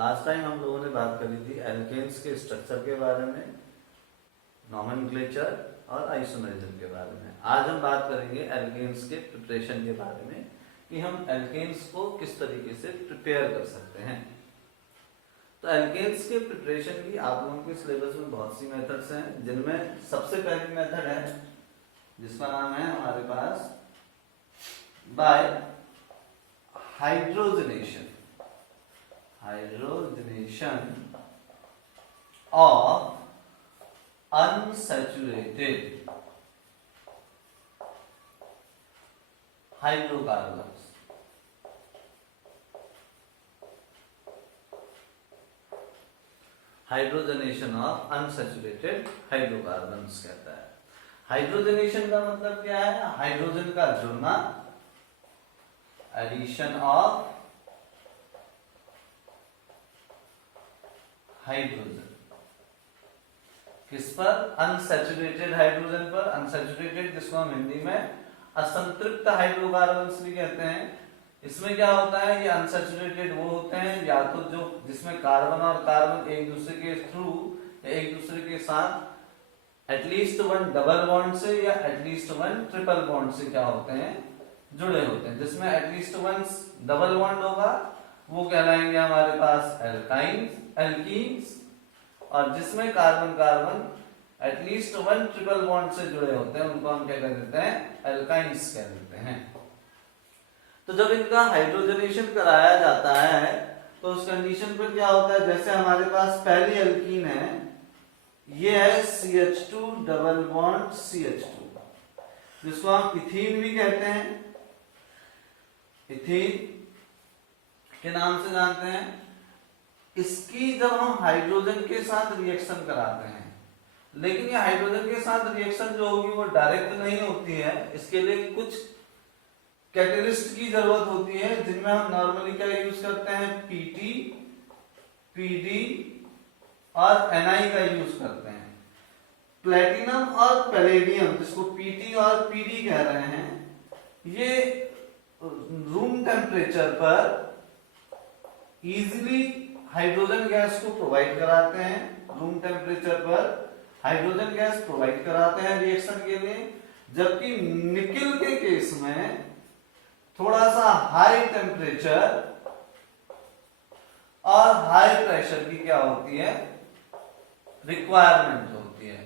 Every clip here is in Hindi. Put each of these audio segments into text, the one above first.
लास्ट टाइम हम लोगों ने बात करी थी एल्केन्स के स्ट्रक्चर के बारे में, नॉमेनक्लेचर और आइसोमेरिज्म के बारे में। आज हम बात करेंगे एल्केन्स के प्रिपरेशन के बारे में कि हम एल्केन्स को किस तरीके से प्रिपेयर कर सकते हैं। तो एल्केन्स के प्रिपरेशन की आप लोगों के सिलेबस में बहुत सी मेथड्स हैं, जिनमें सबसे पहली मेथड है जिसका नाम है हमारे पास by hydrogenation of unsaturated hydrocarbons। Hydrogenation of unsaturated hydrocarbons कहता है। हाइड्रोजनेशन का मतलब क्या है? हाइड्रोजन का जुड़ना, एडिशन ऑफ हाइड्रोजन। किस पर? अनसैचुरेटेड हाइड्रोजन पर। अनसैचुरेटेड जिसको हम हिंदी में असंतृप्त हाइड्रोकार्बन्स भी कहते हैं। इसमें क्या होता है? ये अनसैचुरेटेड वो होते हैं या तो जो जिसमें कार्बन और कार्बन एक दूसरे के थ्रू या एक दूसरे के साथ एटलीस्ट वन डबल बॉन्ड से या एटलीस्ट वन ट्रिपल बॉन्ड से क्या होते हैं? जुड़े होते हैं। जिसमें एटलीस्ट वन डबल बॉन्ड होगा वो कहलाएंगे हमारे पास एल्कीन्स, और जिसमें carbon carbon at least one triple bond से जुड़े होते हैं उनको हम क्या कह देते हैं? एल्काइंस कह देते हैं। तो जब इनका हाइड्रोजनेशन कराया जाता है तो उस कंडीशन पर क्या होता है? जैसे हमारे पास पहली एल्कीन है, ये है CH2 डबल बॉन्ड CH2, जिसको हम इथीन भी कहते हैं, इथीन के नाम से जानते हैं। इसकी जब हम हाइड्रोजन के साथ रिएक्शन कराते हैं, लेकिन ये हाइड्रोजन के साथ रिएक्शन जो होगी वो डायरेक्ट नहीं होती है, इसके लिए कुछ कैटलिस्ट की जरूरत होती है, जिनमें हम नॉर्मली क्या यूज करते हैं? PT, PD और Ni का यूज करते हैं। प्लेटिनम और पैलेडियम, जिसको PT और PD कह रहे हैं, ये रूम टेम्परेचर पर इजीली हाइड्रोजन गैस को प्रोवाइड कराते हैं। रूम टेम्परेचर पर हाइड्रोजन गैस प्रोवाइड कराते हैं रिएक्शन के लिए। जबकि निकिल के केस में थोड़ा सा हाई टेम्परेचर और हाई प्रेशर की क्या होती है? रिक्वायरमेंट होती है।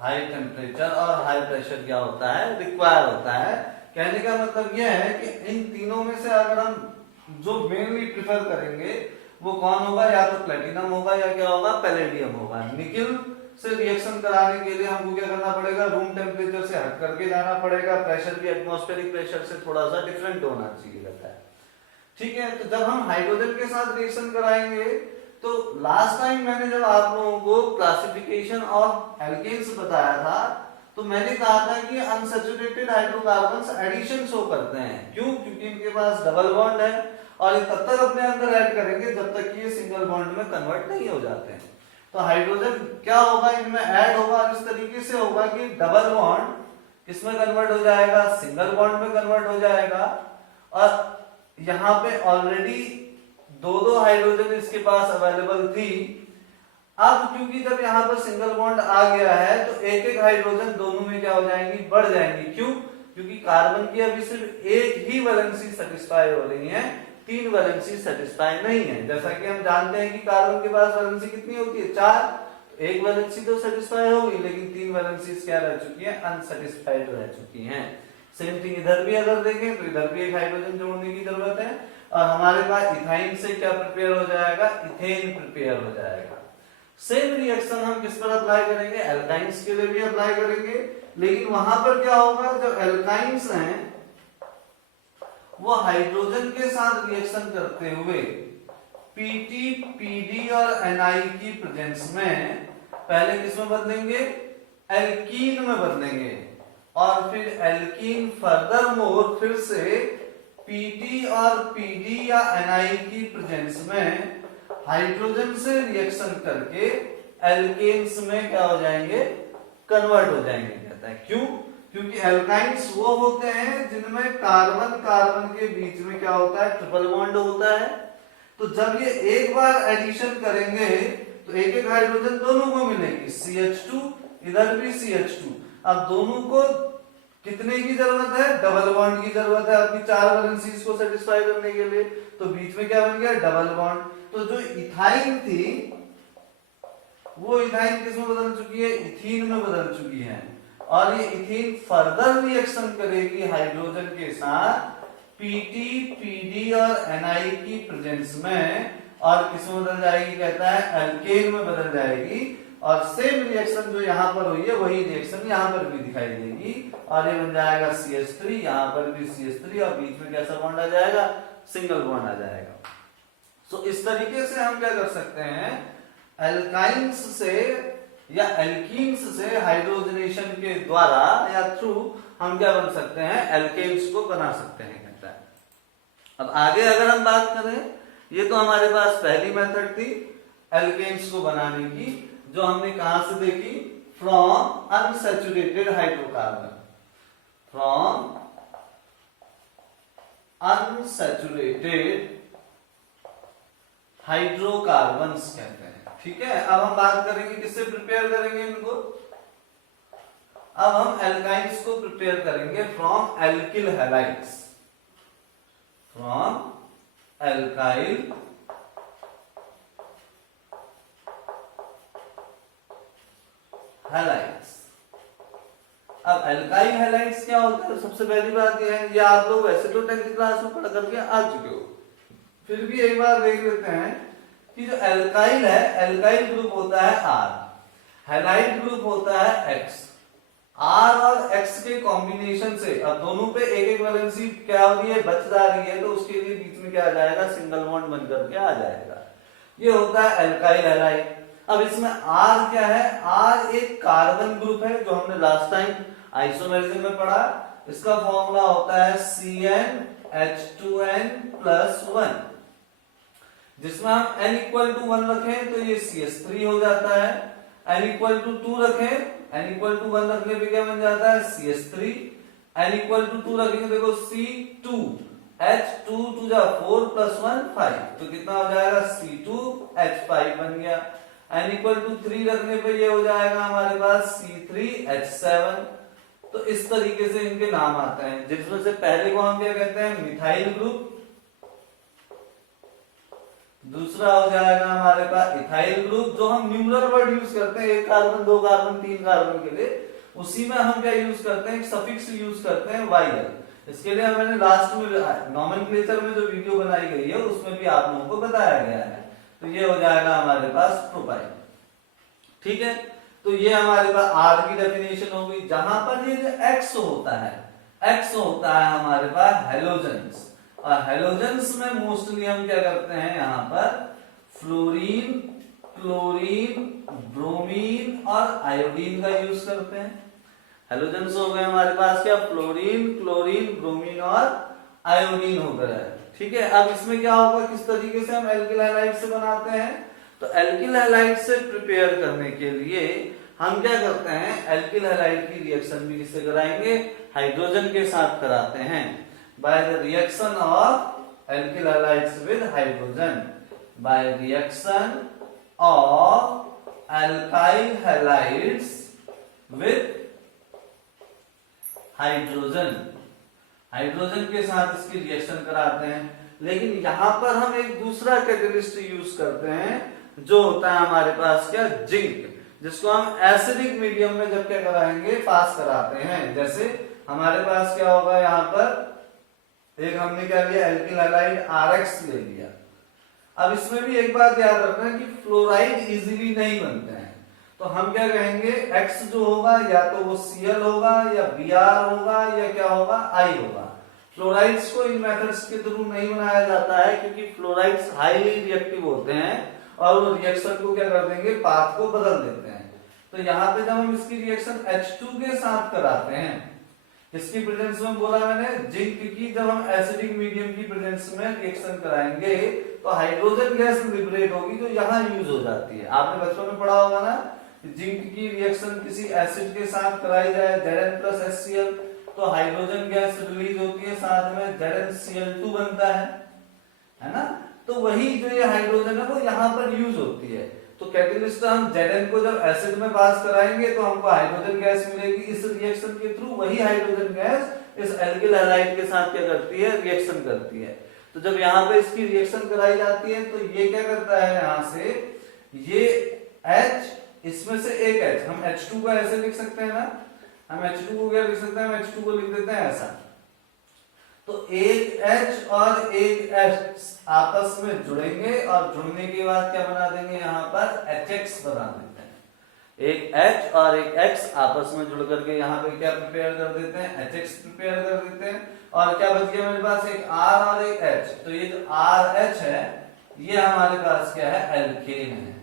हाई टेम्परेचर और हाई प्रेशर क्या होता है? रिक्वायर होता है। कहने का मतलब यह है कि इन तीनों में से अगर हम जो मेनली प्रिफर करेंगे वो कौन होगा? या तो प्लेटिनम होगा या क्या होगा? पैलेडियम होगा। निकिल से रिएक्शन कराने के लिए हमको क्या करना पड़ेगा? रूम टेम्परेचर से हट करके जाना पड़ेगा। प्रेशर भी एटमॉस्फेरिक प्रेशर से थोड़ा सा डिफरेंट होना चाहिए रहता है। ठीक है, तो जब हम हाइड्रोजन के साथ रिएक्शन कराएंगे तो लास्ट टाइम मैंने जब आप लोगों को क्लासिफिकेशन ऑफ एल्केन्स बताया था तो मैंने कहा था कि अनसैचुरेटेड हाइड्रोकार्बन्स एडिशन शो करते हैं। क्यों? क्योंकि इनके पास डबल बॉन्ड है और ये तब तक अपने अंदर ऐड करेंगे जब तक कि ये सिंगल बॉन्ड में कन्वर्ट नहीं हो जाते हैं। तो हाइड्रोजन क्या होगा? इनमें ऐड होगा इस तरीके से होगा कि डबल बॉन्ड किसमें कन्वर्ट हो जाएगा? सिंगल बॉन्ड में कन्वर्ट हो जाएगा। और यहाँ पे ऑलरेडी दो हाइड्रोजन इसके पास अवेलेबल थी। अब क्योंकि जब यहाँ पर सिंगल बॉन्ड आ गया है तो एक एक हाइड्रोजन दोनों में क्या हो जाएंगी? बढ़ जाएंगी। क्यों? क्योंकि कार्बन की अभी सिर्फ एक ही वैलेंसी सेटिस्फाई हो रही है, 3 वैलेंसी सेटिस्फाई नहीं है। जैसा कि हम जानते हैं कि कार्बन के पास वैलेंसी कितनी होती है? 4। एक वैलेंसी तो सेटिस्फाई होगी, लेकिन 3 वैलेंसीज क्या रह चुकी है? अनसेटिस्फाइड रह चुकी हैं। सेम थिंग इधर भी अगर देखें तो इधर भी एक हाइड्रोजन जोड़ने की जरूरत है और हमारे पास इथाइन से क्या प्रिपेयर हो जाएगा? इथेन प्रिपेयर हो जाएगा। सेम रिएक्शन हम किस पर अप्लाई करेंगे? एल्काइंस के लिए भी अप्लाई करेंगे, लेकिन वहां पर क्या होगा? जो एल्काइंस हैं वो हाइड्रोजन के साथ रिएक्शन करते हुए PT, PD और Ni की प्रेजेंस में पहले किसमें बदलेंगे? एल्कीन में बदलेंगे और फिर एल्कीन फर्दर मोर फिर से PT और PD या Ni की प्रेजेंस में हाइड्रोजन से रिएक्शन करके एल्केन्स में क्या हो जाएंगे? कन्वर्ट हो जाएंगे। कहता है क्यों? क्योंकि एल्काइंस वो होते हैं जिनमें कार्बन कार्बन के बीच में क्या होता है? ट्रिपल बॉन्ड होता है। तो जब ये एक बार एडिशन करेंगे तो एक एक हाइड्रोजन दोनों को मिलेगी, CH2 इधर भी CH2। अब दोनों को कितने की जरूरत है, डबल बॉन्ड की जरूरत है आपकी 4 वैलेंसीज को सेटिस्फाई करने के लिए, तो बीच में क्या बन गया, डबल बॉन्ड। तो जो इथाइन थी वो इथाइन किस में बदल चुकी है, इथीन में बदल चुकी है, और ये इथीन फर्दर रिएक्शन करेगी हाइड्रोजन के साथ Pt, Pd और Ni की प्रेजेंस में, और किस में बदल जाएगी, कहता है एल्केन में बदल जाएगी। और सेम रिएक्शन जो यहाँ पर हुई है वही रिएक्शन यहाँ पर भी दिखाई देगी, और ये बन जाएगा CH3, यहाँ पर भी CH3, और बीच में कैसा बॉन्ड आ जाएगा, सिंगल बॉन्ड आ जाएगा। सो इस तरीके से हम क्या कर सकते हैं, एल्काइंस से या एल्कीन्स से हाइड्रोजनेशन के द्वारा या थ्रू हम क्या बन सकते हैं, एल्केन्स को बना सकते हैं, कहता है। अब आगे अगर हम बात करें, ये तो हमारे पास पहली मेथड थी एल्केन्स को बनाने की, जो हमने कहां से देखी, from unsaturated hydrocarbon, from unsaturated hydrocarbons कहते हैं, ठीक है। अब हम बात करेंगे किससे प्रिपेयर करेंगे इनको, अब हम एल्काइंस को प्रिपेयर करेंगे from alkyl halides, from alkyl halides. अब एल्काइल हैलाइड्स क्या होता है, सबसे पहली बात यह है, ये आप लोग वैसे तो 10th क्लास में पढ़ करके आ चुके हो, फिर भी एक बार देख लेते हैं कि जो एल्काइल है, एल्काइल ग्रुप होता है R, हैलाइड ग्रुप होता है X। R और X के कॉम्बिनेशन से अब दोनों पे एक एक वैलेंसी क्या हो रही है, बच जा रही है, तो उसके लिए बीच में क्या आ जाएगा, सिंगल बॉन्ड बन करके आ जाएगा, ये होता है एल्काइल हैलाइड। अब इसमें R क्या है, R एक कार्बन ग्रुप है, जो हमने लास्ट टाइम आइसोमेरिज्म में पढ़ा। इसका फॉर्मूला होता है CnH2n+1, जिसमें हम n इक्वल टू 1 रखें तो ये CH3 हो जाता है, n इक्वल टू 2 रखें, n इक्वल टू 1 रखने पे क्या बन जाता है, CH3, n इक्वल टू 2 रखेंगे, देखो C2, H2 2 जा 4 + 1 5, तो कितना हो जाएगा, C2H5 बन गया। n इक्वल टू 3 रखने पे ये हो जाएगा हमारे पास C3H7। तो इस तरीके से इनके नाम आते हैं, जिसमें से पहले को हम क्या कहते हैं, मिथाइल ग्रुप, दूसरा हो जाएगा हमारे पास इथाइल ग्रुप, जो हम न्यूमरल वर्ड यूज करते हैं, 1 कार्बन 2 कार्बन 3 कार्बन के लिए, उसी में हम क्या यूज करते हैं, एक सफिक्स यूज करते हैं YL। इसके लिए मैंने लास्ट में नोमेनक्लेचर में जो वीडियो बनाई गई है उसमें भी आप लोगों को बताया गया है। तो ये हो जाएगा हमारे पास प्रोपाइल, ठीक है। तो ये हमारे पास R की डेफिनेशन हो गई। जहां पर ये जो X होता है, X होता है हमारे पास हेलोजेंस, और हेलोजेंस में मोस्टली हम क्या करते हैं, यहाँ पर फ्लोरीन, क्लोरीन, ब्रोमीन और आयोडीन का यूज करते हैं। हेलोजेंस हो गए हमारे पास क्या, फ्लोरीन, क्लोरीन, ब्रोमीन और आयोडीन हो गया है, ठीक है। अब इसमें क्या होगा, किस तरीके से हम एल्किल हैलाइड से बनाते हैं, तो एल्किल हैलाइड से प्रिपेयर करने के लिए हम क्या करते हैं, एल्किल हैलाइड की रिएक्शन भी किससे कराएंगे, हाइड्रोजन के साथ कराते हैं, by the reaction of alkyl halides with hydrogen, by reaction of alkyl halides with hydrogen, hydrogen के साथ इसकी रिएक्शन कराते हैं। लेकिन यहां पर हम एक दूसरा कैटेलिस्ट यूज करते हैं, जो होता है हमारे पास क्या, जिंक, जिसको हम एसिडिक मीडियम में जब क्या कराएंगे, पास कराते हैं। जैसे हमारे पास क्या होगा, यहाँ पर एक हमने क्या लिया, एल्किल हैलाइड RX ले लिया। अब इसमें भी एक बात याद रखना कि फ्लोराइड इजीली नहीं बनते हैं, तो हम क्या कहेंगे, X जो होगा या तो वो Cl होगा या Br होगा या क्या होगा, I होगा। फ्लोराइड्स को इन मेथड्स के थ्रू नहीं बनाया जाता है, क्योंकि फ्लोराइड्स हाईली रिएक्टिव होते हैं और वो रिएक्शन को क्या कर देंगे, पाथ को बदल देते हैं। तो यहाँ पे जब हम इसकी रिएक्शन H2 के साथ कराते हैं, इसकी प्रेजेंस में बोला मैंने, जिंक की जब हम एसिडिक मीडियम की प्रेजेंस में रिएक्शन कराएंगे तो हाइड्रोजन गैस लिबरेट होगी, जो यहाँ यूज हो जाती है। आपने बचपन में पढ़ा होगा ना, जिंक की रिएक्शन किसी एसिड के साथ कराई जाए, Zn+HCl, तो हाइड्रोजन गैस रिलीज होती है, साथ में ZnCl2 बनता है ना। तो वही जो ये हाइड्रोजन है वो यहाँ पर यूज होती है। तो कैटेलिस्ट हम Zn को जब एसिड में पास कराएंगे तो हमको हाइड्रोजन गैस मिलेगी। इस रिएक्शन के थ्रू वही हाइड्रोजन गैस इस एल्किल हैलाइड के साथ क्या करती है, रिएक्शन करती है। तो जब यहाँ पे इसकी रिएक्शन कराई जाती है तो ये क्या करता है, यहाँ से ये H, इसमें से एक H, हम H2 को ऐसे लिख सकते हैं ना, हम H2 को क्या लिख सकते हैं, हम H2 को लिख देते हैं ऐसा। तो एक H और एक H आपस में जुड़ेंगे और जुड़ने के बाद क्या बना देंगे, यहाँ पर HX बना देते हैं। एक H और एक X आपस में जुड़ करके यहाँ पे क्या प्रिपेयर कर देते हैं, HX प्रिपेयर कर देते हैं। और क्या बच गया मेरे पास, एक R और एक H। तो ये जो RH है ये हमारे पास क्या है, एल्केन है।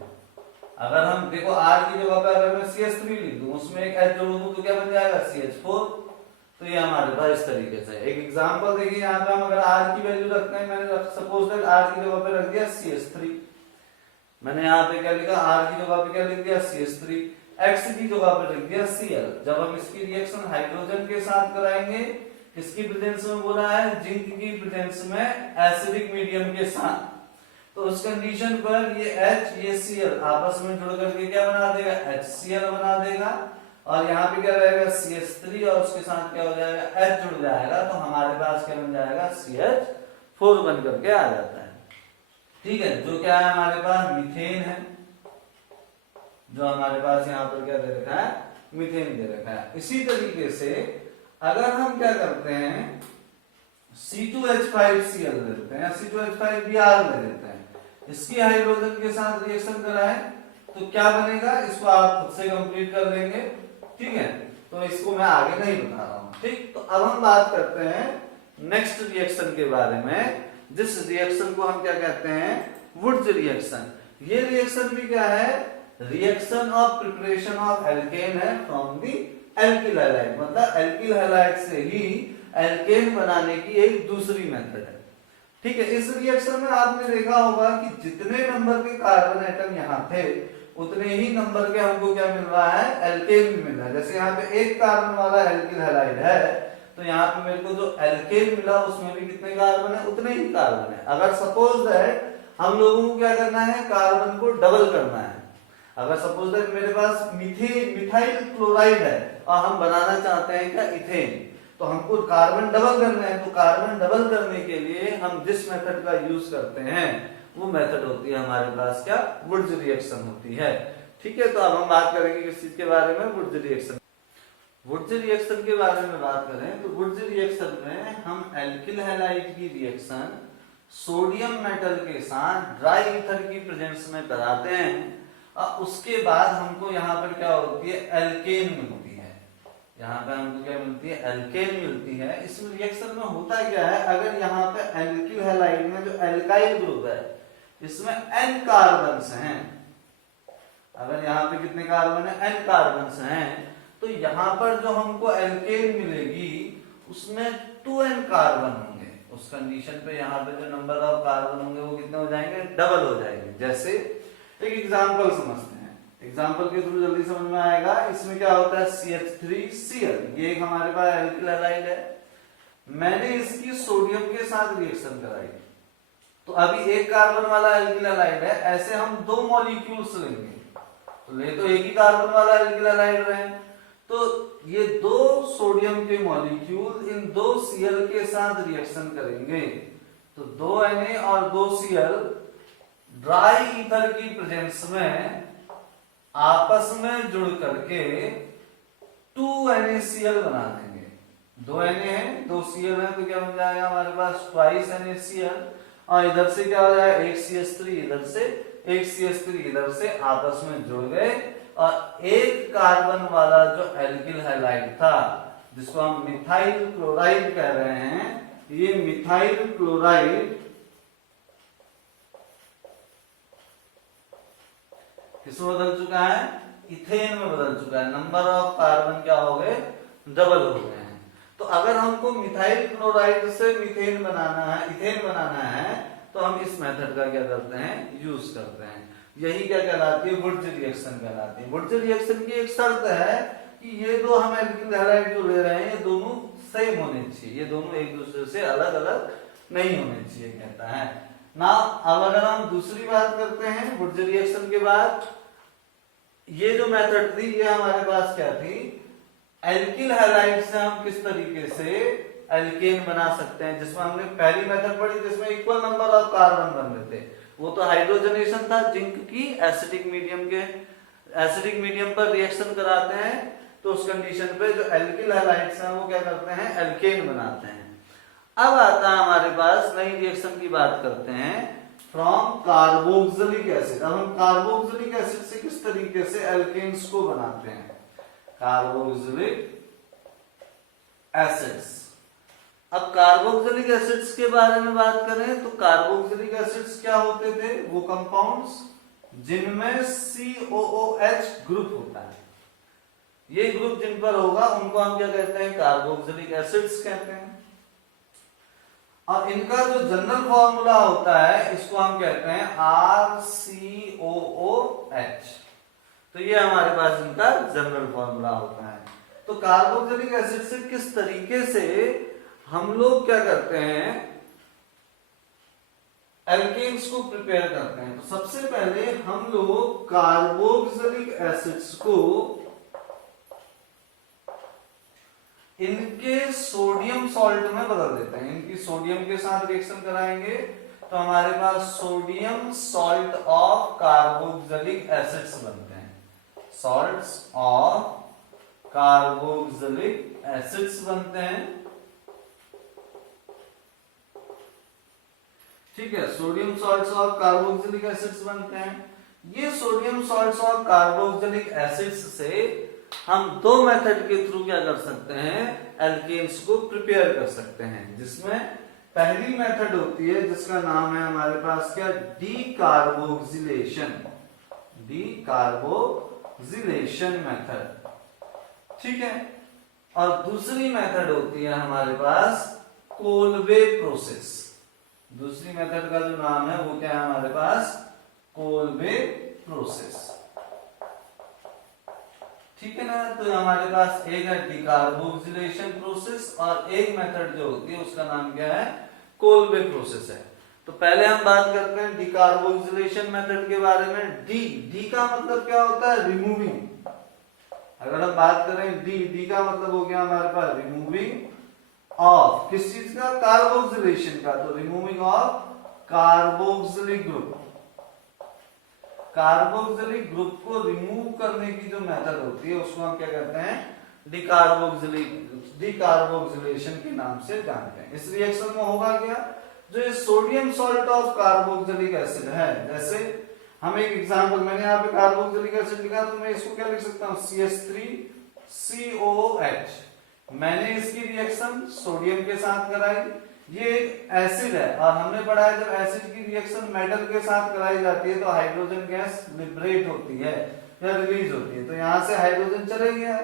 अगर हम देखो R की जगह पे अगर मैं CH3 लिख दूं, उसमें एक H जोड़ दूं तो क्या बन जाएगा, CH4। तो ये हमारे पास इस तरीके से एक एग्जांपल देखिए, यहाँ पे हम अगर R की वैल्यू रखते हैं, मैंने सपोज दैट R की जगह पे रख दिया CH3, मैंने यहाँ पे क्या लिखा, R की जगह पे क्या लिख दिया CH3, X की जगह पे लिख दिया Cl। जब हम इसकी रिएक्शन हाइड्रोजन के साथ कराएंगे, किसकी प्रेजेंस में बोला है, जिंक की प्रेजेंस में एसिडिक मीडियम के साथ, तो उस कंडीशन पर ये H ये Cl आपस में जुड़ करके क्या बना देगा, HCl बना देगा। और यहाँ पे क्या रहेगा, CH3 और उसके साथ क्या हो जाएगा, H जुड़ जाएगा। तो हमारे पास क्या बन जाएगा, CH4 बन करके आ जाता है। ठीक है, जो क्या है हमारे पास मीथेन है, जो हमारे पास यहाँ पर क्या दे रखा है, मीथेन दे रखा है। इसी तरीके से अगर हम क्या करते हैं, C2H5Cl ले लेते हैं, C2H5Br ले लेते हैं, इसकी हाइड्रोजन के साथ रिएक्शन कराएं तो क्या बनेगा, इसको आप खुद से कंप्लीट कर लेंगे। ठीक है, तो इसको मैं आगे नहीं बता रहा हूं। ठीक, तो अब हम बात करते हैं नेक्स्ट रिएक्शन के बारे में, जिस रिएक्शन को हम क्या कहते हैं, वुड्स रिएक्शन। ये रिएक्शन भी क्या है, reaction of preparation of alkene है फ्रॉम दी एल्किल हैलाइड, मतलब एल्किल हैलाइड से ही एल्केन बनाने की एक दूसरी मेथड है। ठीक है, इस रिएक्शन में आपने देखा होगा कि जितने नंबर के कार्बन एटम यहाँ थे उतने ही नंबर के हमको क्या मिल रहा है, एल्केन भी मिल रहा है। जैसे यहाँ पे एक कार्बन वाला एल्किल हैलाइड है, तो यहाँ पे मेरे को जो एल्केन मिला उसमें भी कितने कार्बन है, उतने ही कार्बन है। अगर सपोज दैट हम लोगों को क्या करना है, कार्बन को डबल करना है। अगर सपोज दैट मेरे पास मिथाइल क्लोराइड है और हम बनाना चाहते हैं क्या, इथेन, तो हमको कार्बन डबल करना है। तो कार्बन डबल करने के लिए हम जिस मेथड का यूज करते हैं वो मेथड होती है हमारे पास क्या, वुड्स रिएक्शन होती है। ठीक है, तो अब हम बात करेंगे किस चीज के बारे में, वुड्स रिएक्शन। वुड्स रिएक्शन के बारे में बात करें तो वुड्स रिएक्शन में हम एल्किल हैलाइड की रिएक्शन सोडियम मेटल के साथ ड्राई ईथर की प्रेजेंस में कराते हैं और उसके बाद हमको यहाँ पर क्या होती है, एल्केन मिलती है। यहाँ पे हमको क्या मिलती है, एल्केन मिलती है। इस रिएक्शन में होता क्या है, अगर यहाँ पे एल्किल हैलाइड में जो एल्काइल ग्रुप है इसमें n कार्बन्स हैं, अगर यहाँ पे कितने कार्बन है, n कार्बन्स हैं, तो यहाँ पर जो हमको एल्केन मिलेगी उसमें 2n कार्बन होंगे। उस कंडीशन पे यहाँ पे जो नंबर ऑफ कार्बन होंगे वो कितने हो जाएंगे, डबल हो जाएंगे। जैसे एक एग्जांपल समझते हैं, एग्जांपल के थ्रू जल्दी समझ में आएगा। इसमें क्या होता है, CH3Cl, ये एक हमारे पास एल्किल हैलाइड है, मैंने इसकी सोडियम के साथ रिएक्शन कराई, तो अभी एक कार्बन वाला एल्किल हैलाइड है, ऐसे हम दो मॉलिक्यूल्स लेंगे, तो ले तो एक ही कार्बन वाला एल्किल हैलाइड रहे, तो ये दो सोडियम के मॉलिक्यूल इन दो Cl के साथ रिएक्शन करेंगे, तो दो Na और दो Cl ड्राई ईथर की प्रेजेंस में आपस में जुड़ करके 2NaCl बना देंगे। दो Na है, दो Cl है, तो क्या बन जाएगा हमारे पास ट्वाइस NaCl, और इधर से क्या हो जाएगा, एक CH3 इधर से, एक CH3 इधर से आपस में जुड़ गए, और एक कार्बन वाला जो एल्किल हैलाइड था जिसको हम मिथाइल क्लोराइड कह रहे हैं, ये मिथाइल क्लोराइड किसमें बदल चुका है, इथेन में बदल चुका है। नंबर ऑफ कार्बन क्या हो गए, डबल हो गए हैं। तो अगर हमको मिथाइल क्लोराइड से मीथेन बनाना है, इथेन बनाना है, तो हम इस मेथड का क्या करते हैं, यूज करते हैं। यही क्या कहलाती है, वुड्स रिएक्शन कहलाती है। वुड्स रिएक्शन की एक शर्त है कि ये दो हम एल्किल हैलाइड जो ले रहे हैं ये दोनों सेम होने चाहिए, ये दोनों एक दूसरे से अलग अलग नहीं होने चाहिए कहता है। ना अब अगर हम दूसरी बात करते हैं वुडज रिएक्शन के बाद, ये जो मेथड थी ये हमारे पास क्या थी, एल्किल हैलाइड से हम किस तरीके से एल्केन बना सकते हैं, जिसमें हमने पहली मेथड पढ़ी जिसमें इक्वल नंबर ऑफ कार्बन बन रहे थे, वो तो हाइड्रोजनेशन था जिंक की एसिडिक मीडियम पर रिएक्शन कराते हैं, तो उस कंडीशन पे जो एल्किल हैलाइड्स हैं वो क्या करते हैं, एल्केन बनाते हैं। अब आता है हमारे पास नई रिएक्शन की बात करते हैं, फ्रॉम कार्बोक्सिलिक एसिड। अब हम कार्बोक्सिलिक एसिड से किस तरीके से एल्केन्स को बनाते हैं, कार्बोक्सिलिक एसिड्स। अब कार्बोक्सिलिक एसिड्स के बारे में बात करें तो कार्बोक्सिलिक एसिड्स क्या होते थे, वो कंपाउंड्स जिनमें COOH ग्रुप होता है, ये ग्रुप जिन पर होगा उनको हम क्या कहते हैं, कार्बोक्सिलिक एसिड्स कहते हैं। और इनका जो जनरल फॉर्मूला होता है इसको हम कहते हैं RCOOH। तो ये हमारे पास इनका जनरल फॉर्मूला होता है। तो कार्बोक्सिलिक एसिड से किस तरीके से हम लोग क्या करते हैं, एल्केन्स को प्रिपेयर करते हैं। तो सबसे पहले हम लोग कार्बोक्सिलिक एसिड्स को इनके सोडियम सॉल्ट में बदल देते हैं, इनकी सोडियम के साथ रिएक्शन कराएंगे तो हमारे पास sodium salt of carboxylic acids बनते हैं, सॉल्ट्स ऑफ कार्बोक्सिलिक एसिड्स बनते हैं। ठीक है, sodium salts of carboxylic acids बनते हैं। ये sodium salts of carboxylic acids से हम दो मेथड के थ्रू क्या कर सकते हैं, एल्केन्स को प्रिपेयर कर सकते हैं, जिसमें पहली मेथड होती है जिसका नाम है हमारे पास क्या, डीकार्बोक्सिलेशन, डीकार्बोक्सिलेशन मेथड। ठीक है, और दूसरी मेथड होती है हमारे पास कोलबे प्रोसेस। दूसरी मेथड का जो नाम है वो क्या है हमारे पास, कोलबे प्रोसेस। ठीक है ना, तो हमारे पास एक है डीकार्बोक्सिलेशन प्रोसेस और एक मेथड जो होती है उसका नाम क्या है, कोलबे प्रोसेस है। तो पहले हम बात करते हैं डीकार्बोक्सिलेशन मेथड के बारे में। डी का मतलब क्या होता है, रिमूविंग। अगर हम बात करें डी का मतलब हो गया हमारे पास रिमूविंग ऑफ किस चीज का, कार्बोक्सिलेशन का। तो removing of carboxylic group, carboxylic group को रिमूव करने की जो मेथड होती है उसको हम क्या कहते हैं, डीकार्बोक्सिलेशन के नाम से जानते हैं। इस रिएक्शन में होगा क्या, जो ये sodium salt of carboxylic acid है, जैसे हम एक एग्जांपल, मैंने यहाँ पे कार्बोक्सिलिक एसिड लिखा तो मैं इसको क्या लिख सकता हूँ, CH3COOH। मैंने इसकी रिएक्शन सोडियम के साथ कराई, ये एक एसिड है और हमने पढ़ा है जब एसिड की रिएक्शन मेटल के साथ कराई जाती है तो हाइड्रोजन गैस लिबरेट होती है या रिलीज होती है, तो यहाँ से हाइड्रोजन चले गया,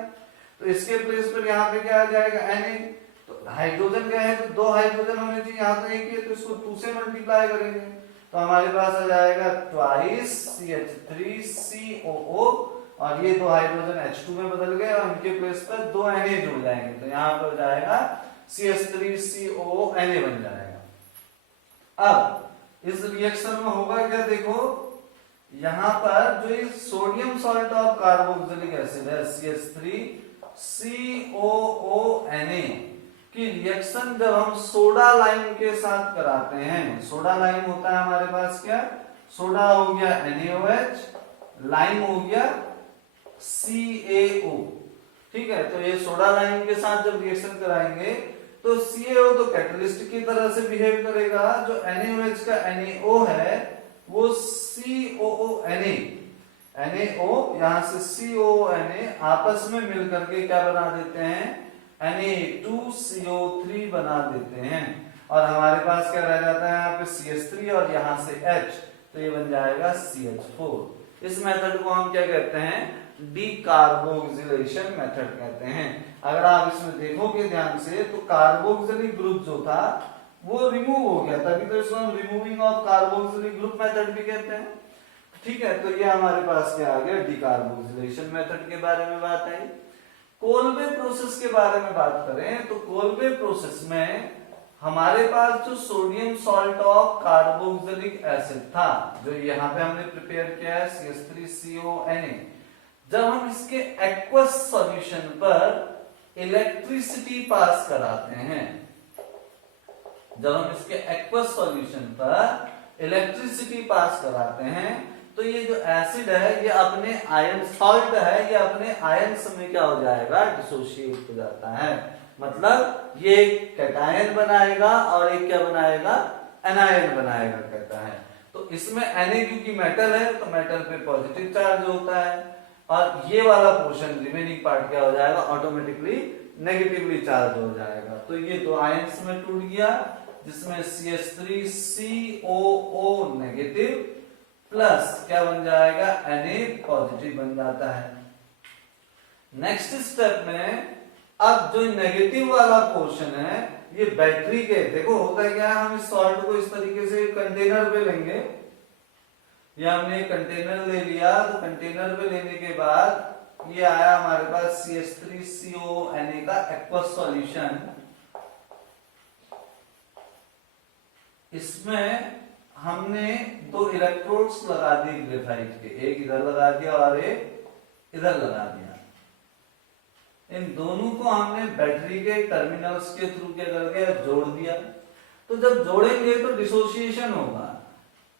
तो इसके प्लेस पर यहाँ पे क्या आ जाएगा, Na। तो हाइड्रोजन क्या है, तो दो हाइड्रोजन होने चाहिए, यहाँ तो एक ही है तो इसको 2 से मल्टीप्लाई करेंगे तो हमारे पास आ जाएगा ट्वाइस CH3COO और ये दो हाइड्रोजन H2 में बदल गए और इनके प्लेस पर 2 Na जुड़ जाएंगे, तो यहाँ पर हो जाएगा CH3COO Na बन जाएगा। अब इस रिएक्शन में होगा क्या, देखो यहाँ पर जो ये sodium salt of carboxylic acid है CH3COONA की रिएक्शन जब हम सोडा लाइम के साथ कराते हैं, सोडा लाइम होता है हमारे पास क्या, सोडा हो गया NaOH, लाइम हो गया CaO। ठीक है, तो ये सोडा लाइम के साथ जब रिएक्शन कराएंगे तो CaO तो कैटलिस्ट की तरह से बिहेव करेगा, जो NaOH का NaO है वो COONA, NaO यहां से COONA आपस में मिलकर के क्या बना देते हैं, Na2CO3 बना देते हैं और हमारे पास क्या रह जाता है यहाँ पे CH3 और यहाँ से H, तो ये बन जाएगा CH4। इस मेथड को हम क्या कहते हैं, डीकार्बोक्सिलेशन मेथड कहते हैं। अगर आप इसमें देखोगे ध्यान से तो कार्बोक्सिलिक ग्रुप जो था वो रिमूव हो गया, तभी तो इसको हम removing of carboxylic group method भी कहते हैं। ठीक है, तो ये हमारे पास क्या आ गया, डीकार्बोक्सिलेशन मेथड के बारे में बात आई। कोलबे प्रोसेस के बारे में बात करें तो कोलबे प्रोसेस में हमारे पास जो sodium salt of carboxylic acid था, जो यहाँ पे हमने प्रिपेयर किया है CH3CONA, जब हम इसके एक्वस सॉल्यूशन पर इलेक्ट्रिसिटी पास कराते हैं, जब हम इसके एक्वस सॉल्यूशन पर इलेक्ट्रिसिटी पास कराते हैं, तो ये जो एसिड है ये अपने आयन, सॉल्ट है, ये अपने आयन्स में क्या हो जाएगा, डिसोशिएट हो जाता है। मतलब ये कैटायन बनाएगा और एक क्या बनाएगा, एनायन बनाएगा, कहता है। तो इसमें Na क्योंकि मेटल है तो मेटल पे पॉजिटिव चार्ज होता है, और ये वाला पोर्शन रिमेनिंग पार्ट क्या हो जाएगा, ऑटोमेटिकली नेगेटिवली चार्ज हो जाएगा। तो ये दो आयन्स में टूट गया, जिसमें CH3COO नेगेटिव प्लस क्या बन जाएगा, Na पॉजिटिव बन जाता है। नेक्स्ट स्टेप में अब जो नेगेटिव वाला पोर्शन है, ये बैटरी के, देखो होता क्या है, हम इस सॉल्ट को इस तरीके से कंटेनर पे लेंगे, ये हमने कंटेनर ले लिया, तो कंटेनर पे लेने के बाद ये आया हमारे पास CH3CONA का एक्वस सॉल्यूशन। इसमें हमने दो इलेक्ट्रोड्स लगा दिए ग्रेफाइट के, एक इधर लगा दिया और एक इधर लगा दिया। इन दोनों को हमने बैटरी के टर्मिनल्स के थ्रू क्या कर दिया, जोड़ दिया। तो जब जोड़ेंगे तो डिसोसिएशन होगा,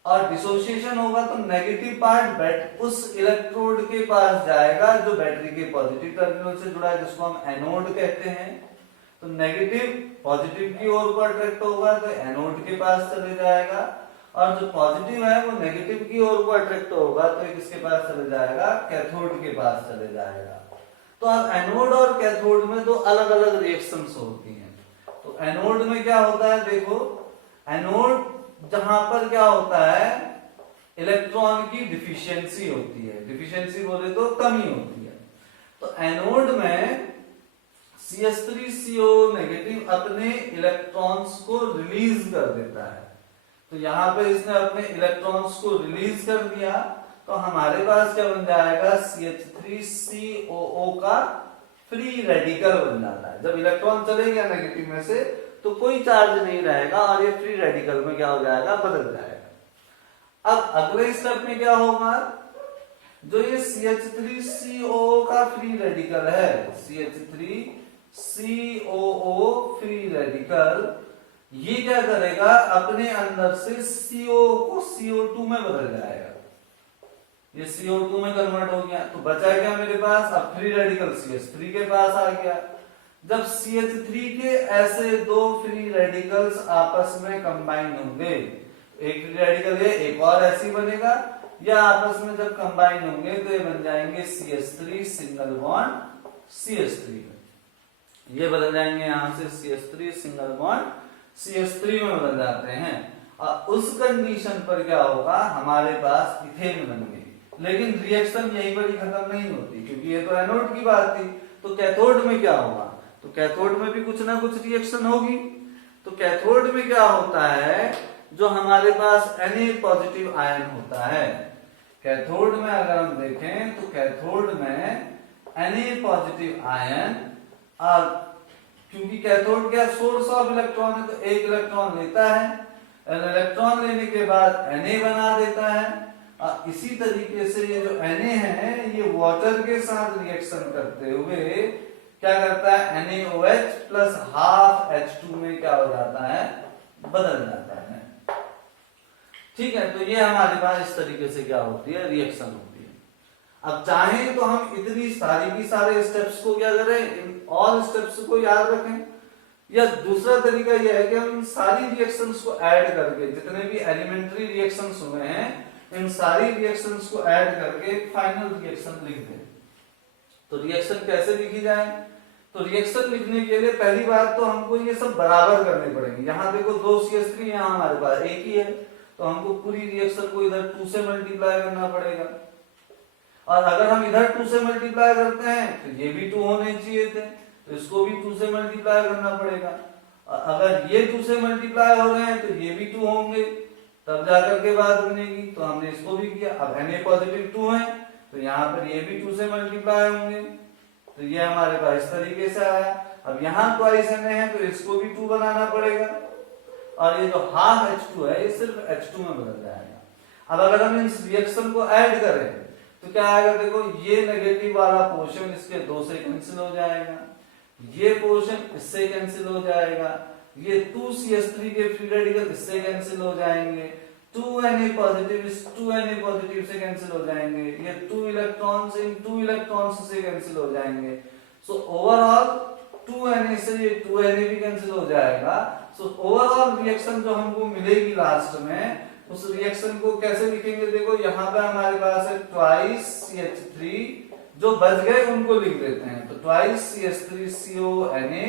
और डिसोसिएशन होगा तो नेगेटिव पार्ट उस इलेक्ट्रोड के पास जाएगा जो बैटरी के पॉजिटिव टर्मिनल से जुड़ा है, जिसको हम एनोड कहते हैं। तो नेगेटिव पॉजिटिव की ओर को अट्रैक्ट होगा तो एनोड के पास चले जाएगा, और जो पॉजिटिव है वो नेगेटिव की ओर को अट्रैक्ट होगा तो किसके पास चले जाएगा, कैथोड के पास चले जाएगा। तो अब एनोड और कैथोड में दो अलग अलग रिएक्शंस होती हैं। तो एनोड में क्या होता है, देखो एनोड जहां पर क्या होता है, इलेक्ट्रॉन की डिफिशियंसी होती है, डिफिशियंसी बोले तो कमी होती है। तो एनोड में CH3CO नेगेटिव अपने इलेक्ट्रॉन्स को रिलीज कर देता है। तो यहाँ पे इसने अपने इलेक्ट्रॉन्स को रिलीज कर दिया, तो हमारे पास क्या बन जाएगा, CH3COO का फ्री रेडिकल बन जाता है। जब इलेक्ट्रॉन चले गया नेगेटिव में से तो कोई चार्ज नहीं रहेगा और ये फ्री रेडिकल में क्या हो जाएगा, बदल जाएगा। अब अगले स्टेप में क्या होगा, जो ये CH3COO का फ्री रेडिकल है, CH3COO फ्री रेडिकल, ये क्या करेगा, अपने अंदर से CO को CO2 में बदल जाएगा। ये CO2 में कन्वर्ट हो गया, तो बचा क्या मेरे पास, अब फ्री रेडिकल CH3 के पास आ गया। जब CH3 के ऐसे दो फ्री रेडिकल्स आपस में कंबाइन होंगे, एक फ्री रेडिकल है, एक और ऐसी बनेगा, या आपस में जब कंबाइन होंगे तो ये बन जाएंगे CH3 सिंगल बॉन्ड CH3 में। ये बदल जाएंगे यहां से CH3 सिंगल बॉन्ड CH3 में बदल जाते हैं, और उस कंडीशन पर क्या होगा, हमारे पास इथेन बन गई। लेकिन रिएक्शन यहीं पर ही खत्म नहीं होती, क्योंकि ये तो एनोड की बात थी। तो कैथोड में क्या होगा, तो कैथोड में भी कुछ ना कुछ रिएक्शन होगी। तो कैथोड में क्या होता है, जो हमारे पास Na पॉजिटिव आयन होता है, कैथोड में अगर हम देखें तो कैथोड में Na पॉजिटिव आयन, और क्योंकि कैथोड क्या सोर्स ऑफ इलेक्ट्रॉन है, तो एक इलेक्ट्रॉन लेता है, इलेक्ट्रॉन लेने के बाद Na बना देता है। इसी तरीके से ये जो Na है, ये वाटर के साथ रिएक्शन करते हुए क्या करता है, NaOH प्लस हाफ H2 में क्या हो जाता है, बदल जाता है। ठीक है, तो ये हमारे पास इस तरीके से क्या होती है, रिएक्शन होती है। अब चाहे तो हम इतनी सारी की सारे स्टेप्स को क्या करें, इन ऑल स्टेप्स को याद रखें, या दूसरा तरीका यह है कि हम इन सारी रिएक्शंस को ऐड करके, जितने भी एलिमेंट्री रिएक्शंस हुए हैं, इन सारी रिएक्शंस को ऐड करके फाइनल रिएक्शन लिख दें। तो रिएक्शन कैसे लिखी जाए, तो रिएक्शन लिखने के लिए पहली बात तो हमको ये सब बराबर करने पड़ेंगे। यहाँ देखो दो CH3 यहाँ हमारे पास एक ही है, तो हमको पूरी रिएक्शन को इधर 2 से मल्टीप्लाई करना पड़ेगा, और अगर हम इधर 2 से मल्टीप्लाई करते हैं तो ये भी 2 होने चाहिए थे, तो इसको भी 2 से मल्टीप्लाई करना पड़ेगा, और अगर ये 2 से मल्टीप्लाई हो रहे हैं तो ये भी 2 होंगे, तब जाकर के बात बनेगी। तो हमने इसको भी किया। अब Na पॉजिटिव 2 है तो यहाँ पर ये भी 2 से मल्टीप्लाई होंगे, तो ये हमारे पास इस तरीके से आया। अब यहाँ ट्वाइस Na है तो इसको भी 2 बनाना पड़ेगा, और ये जो हाफ H2 है ये सिर्फ H2 में बदल जाएगा। अब अगर हम इस रिएक्शन को ऐड करें तो क्या आएगा, देखो ये नेगेटिव वाला पोर्शन इसके 2 से कैंसिल हो जाएगा, ये पोर्शन इससे कैंसिल हो जाएगा, ये 2CH3 के फ्री रेडिकल इससे कैंसिल हो जाएंगे, 2Na पॉजिटिव इस 2Na पॉजिटिव से कैंसिल हो जाएंगे, ये 2 इलेक्ट्रॉन्स इन 2 इलेक्ट्रॉन्स से कैंसिल हो जाएंगे। सो ओवरऑल 2Na से ये 2Na भी कैंसिल हो जाएगा। सो ओवरऑल रिएक्शन जो हमको मिलेगी लास्ट में, उस रिएक्शन को कैसे लिखेंगे, देखो यहाँ पे हमारे पास है ट्वाइस CH3, जो बच गए उनको लिख देते हैं। तो ट्वाइस CH3CONa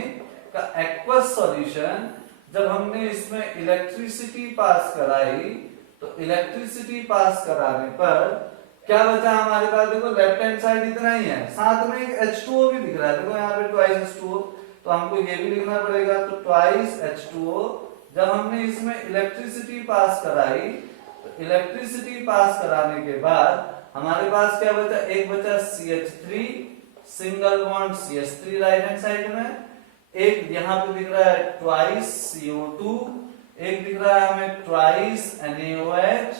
का एक्वस सॉल्यूशन, जब हमने इसमें इलेक्ट्रिसिटी पास कराई तो इलेक्ट्रिसिटी पास कराने पर क्या बचा हमारे पास, देखो लेफ्ट हैंड साइड इतना ही है, साथ में एक H2O भी दिख रहा है, देखो यहाँ पे ट्वाइस H2O, तो हमको ये भी लिखना पड़ेगा। तो ट्वाइस H2O, जब हमने इसमें इलेक्ट्रिसिटी पास कराई तो इलेक्ट्रिसिटी पास कराने के बाद हमारे पास क्या बचा, एक बचा CH3 single bond CH3 right hand side में, एक यहाँ पे दिख रहा है ट्वाइस CO2, एक दिख रहा है हमें ट्वाइस NaOH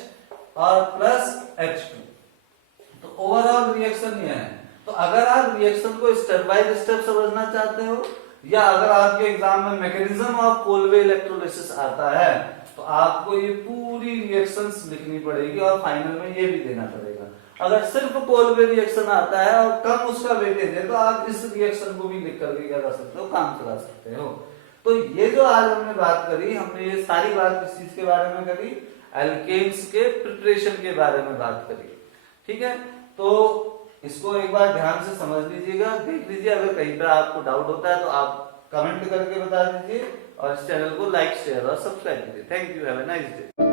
और प्लस H2। तो ओवरऑल रिएक्शन ये है। तो अगर आप रिएक्शन को स्टेप बाय स्टेप समझना चाहते हो, या अगर आपके एग्जाम में मैकेनिज्म ऑफ कोलवे इलेक्ट्रोलिसिस आता है तो आपको ये पूरी रिएक्शंस लिखनी पड़ेगी और फाइनल में ये भी देना पड़ेगा। अगर सिर्फ कोलवे रिएक्शन आता है और कम उसका वेटेज है तो आप इस रिएक्शन को भी लिख करके क्या कर सकते हो, काम चला सकते हो। तो ये जो आज हमने बात करी, हमने ये सारी बात किस चीज के बारे में करी, एल्केन्स के प्रिपरेशन के बारे में बात करी। ठीक है, तो इसको एक बार ध्यान से समझ लीजिएगा, देख लीजिए, अगर कहीं पर आपको डाउट होता है तो आप कमेंट करके बता दीजिए, और इस चैनल को लाइक शेयर और सब्सक्राइब कीजिए। Thank you, have a nice day.